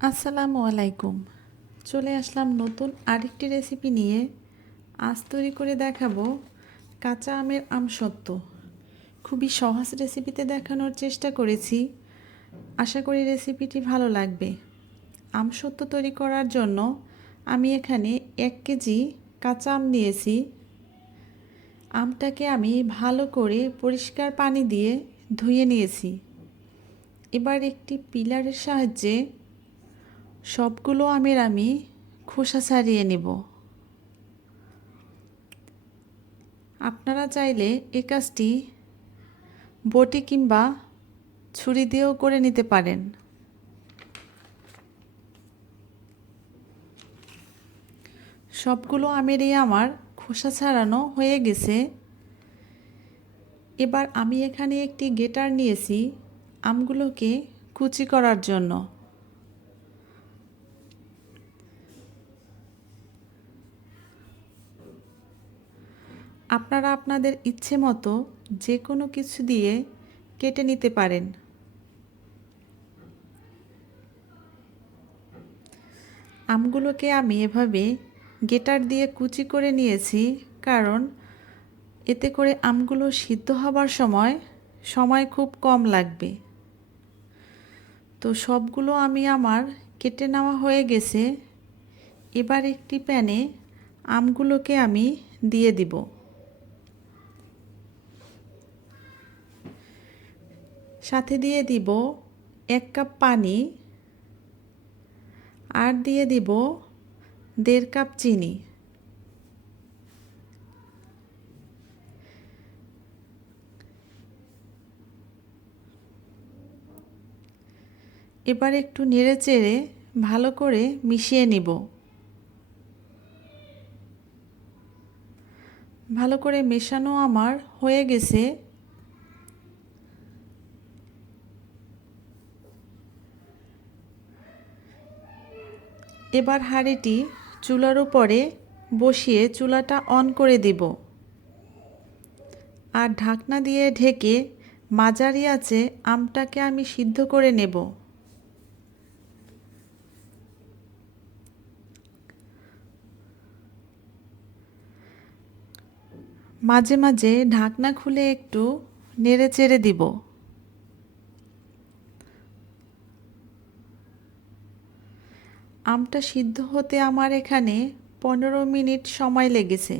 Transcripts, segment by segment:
আসসালামু আলাইকুম। চলে আসলাম নতুন আরেকটি রেসিপি নিয়ে। আজ তৈরি করে দেখাবো কাঁচা আমের আমসত্ত্ব। খুবই সহজ রেসিপিতে দেখানোর চেষ্টা করেছি। আশা করি রেসিপিটি ভালো লাগবে। আমসত্ত্ব তৈরি করার জন্য আমি এখানে এক কেজি কাঁচা আম নিয়েছি। আমটাকে আমি ভালো করে পরিষ্কার পানি দিয়ে ধুয়ে নিয়েছি। এবার একটি পিলারের সাহায্যে সবগুলো আমের আমি খোসা ছাড়িয়ে নেব। আপনারা চাইলে এ কাজটি বটি কিংবা ছুরি দিয়েও করে নিতে পারেন। সবগুলো আমেরই আমার খোসা ছাড়ানো হয়ে গেছে। এবার আমি এখানে একটি গেটার নিয়েছি আমগুলোকে কুচি করার জন্য। আপনারা আপনাদের ইচ্ছে মতো যে কোনো কিছু দিয়ে কেটে নিতে পারেন। আমগুলোকে আমি এভাবে গেটার দিয়ে কুচি করে নিয়েছি কারণ এতে করে আমগুলো সিদ্ধ হবার সময় সময় খুব কম লাগবে। তো সবগুলো আমি আমার কেটে নেওয়া হয়ে গেছে। এবার একটি প্যানে আমগুলোকে আমি দিয়ে দিব। সাথে দিয়ে দিব এক কাপ পানি আর দিয়ে দিব দেড় কাপ চিনি। এবার একটু নেড়ে চেড়ে ভালো করে মিশিয়ে নিব। ভালো করে মেশানো আমার হয়ে গেছে। এবার হাঁড়িটি চুলার উপরে বসিয়ে চুলাটা অন করে দিব। আর ঢাকনা দিয়ে ঢেকে মাঝারি আছে আমটাকে আমি সিদ্ধ করে নেব। মাঝে মাঝে ঢাকনা খুলে একটু নেড়ে চেড়ে দিব। আমটা সিদ্ধ হতে আমার এখানে পনেরো মিনিট সময় লেগেছে।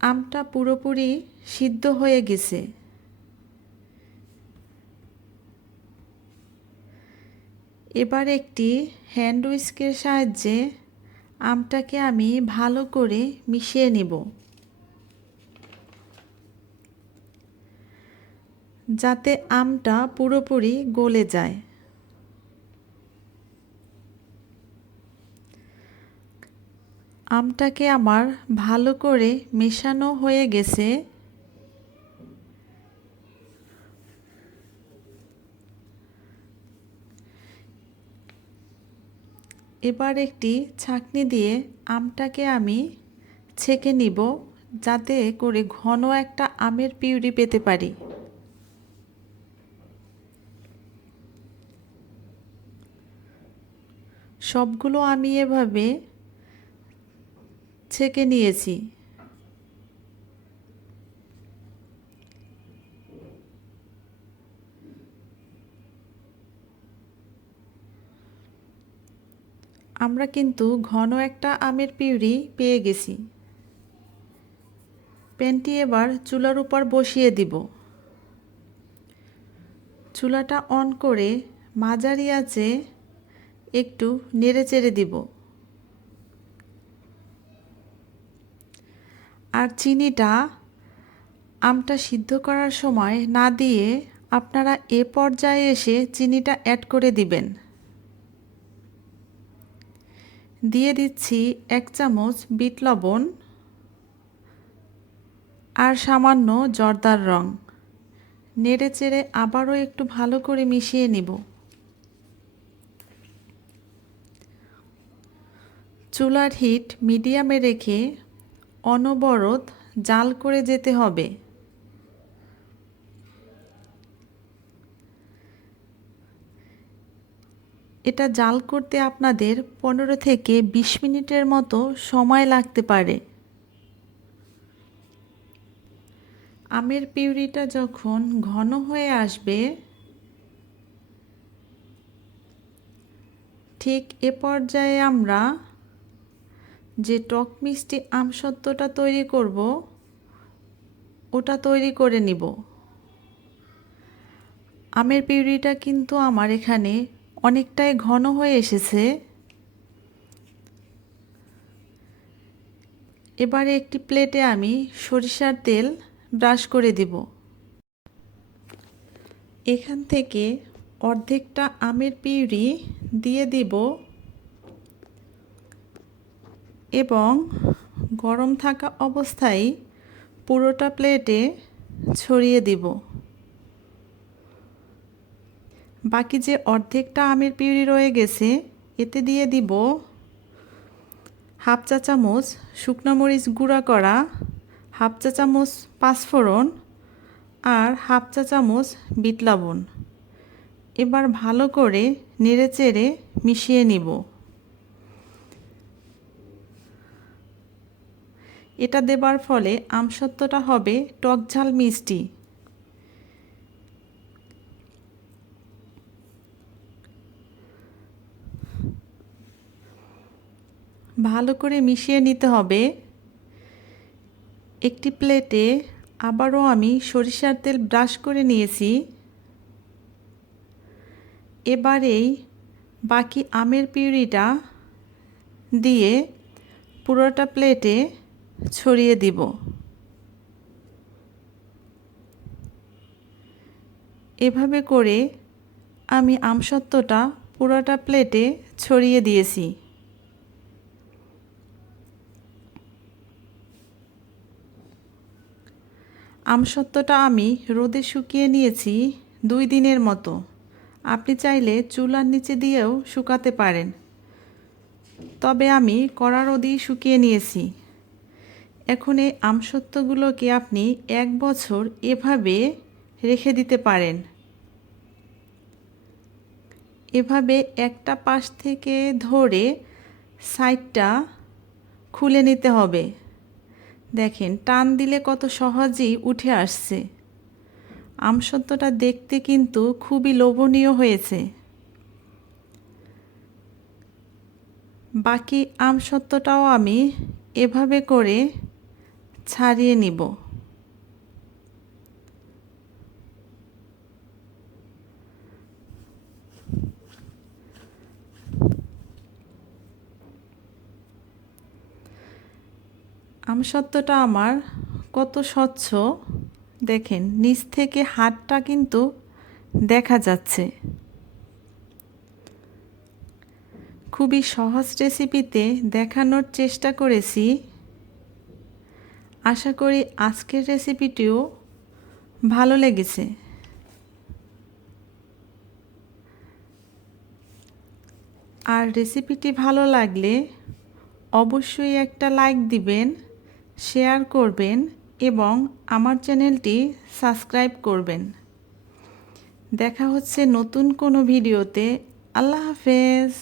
আমটা পুরোপুরি সিদ্ধ হয়ে গেছে। এবার একটি হ্যান্ড উইস্কের সাহায্যে আমটাকে আমি ভালো করে মিশিয়ে নেব। যাতে আমটা পুরোপুরি গলে যায়। আমটাকে আমার ভালো করে মেশানো হয়ে গেছে। এবার একটি ছাঁকনি দিয়ে আমটাকে আমি ছেঁকে নিব, যাতে করে ঘন একটা আমের পিউরি পেতে পারি। সবগুলো আমি এভাবে ছেঁকে নিয়েছি। আমরা কিন্তু ঘন একটা আমের পিউরি পেয়ে গেছি। প্যানটি এবার চুলার উপর বসিয়ে দিব। চুলাটা অন করে মাঝারি আছে একটু নেড়ে চেড়ে দিব। আর চিনিটা আমটা সিদ্ধ করার সময় না দিয়ে আপনারা এ পর্যায়ে এসে চিনিটা অ্যাড করে দিবেন। দিয়ে দিচ্ছি এক চামচ বিট লবণ আর সামান্য জর্দার রং। নেড়ে চেড়ে আবারও একটু ভালো করে মিশিয়ে নিব। চুলার হিট মিডিয়ামে রেখে অনবরত জাল করে যেতে হবে। এটা জাল করতে আপনাদের পনেরো থেকে বিশ মিনিটের মতো সময় লাগতে পারে। আমের পিউরিটা যখন ঘন হয়ে আসবে, ঠিক এ পর্যায়ে আমরা যে টক মিষ্টি আমসত্ত্বটা তৈরি করব, ওটা তৈরি করে নিব। আমের পিউরিটা কিন্তু আমার এখানে অনেকটাই ঘন হয়ে এসেছে। এবারে একটি প্লেটে আমি সরিষার তেল ব্রাশ করে দিব। এখান থেকে অর্ধেকটা আমের পিউরি দিয়ে দিব। এবং গরম থাকা অবস্থায় পুরোটা প্লেটে ছড়িয়ে দিব। বাকি যে অর্ধেকটা আমের পিউরি রয়ে গেছে, এতে দিয়ে দিব হাফ চা চামচ শুকনো মরিচ গুঁড়া করা, হাফ চা চামচ পাঁচফোড়ন আর হাফ চা চামচ বিট লবণ। এবার ভালো করে নেড়ে চেড়ে মিশিয়ে নিব। এটা দেবার ফলে আমসত্ত্বটা হবে টক ঝাল মিষ্টি। ভালো করে মিশিয়ে নিতে হবে। একটি প্লেটে আবারও আমি সরিষার তেল ব্রাশ করে নিয়েছি। এবারেই বাকি আমের পিউরিটা দিয়ে পুরোটা প্লেটে ছড়িয়ে দিব। এভাবে করে আমি আমসত্ত্বটা পুরোটা প্লেটে ছড়িয়ে দিয়েছি। আমসত্ত্বটা আমি রোদে শুকিয়ে নিয়েছি দুই দিনের মতো। আপনি চাইলে চুলার নিচে দিয়েও শুকাতে পারেন। তবে আমি কড়া রোদেই শুকিয়ে নিয়েছি। এখন এই আমসত্ত্বগুলোকে আপনি এক বছর এভাবে রেখে দিতে পারেন। এভাবে একটা পাশ থেকে ধরে সাইডটা খুলে নিতে হবে। দেখেন, টান দিলে কত সহজেই উঠে আসছে। আমসত্ত্বটা দেখতে কিন্তু খুবই লোভনীয় হয়েছে। বাকি আমসত্ত্বটাও আমি এভাবে করে ছাড়িয়ে নিব। আমসত্ত্বটা আমার কত স্বচ্ছ। দেখেন, নিচ থেকে হাতটা কিন্তু দেখা যাচ্ছে। খুবই সহজ রেসিপিতে দেখানোর চেষ্টা করেছি। আশা করি আজকের রেসিপিটিও ভালো লেগেছে। আর রেসিপিটি ভালো লাগলে অবশ্যই একটা লাইক দিবেন, শেয়ার করবেন এবং আমার চ্যানেলটি সাবস্ক্রাইব করবেন। দেখা হচ্ছে নতুন কোনো ভিডিওতে। আল্লাহ হাফেজ।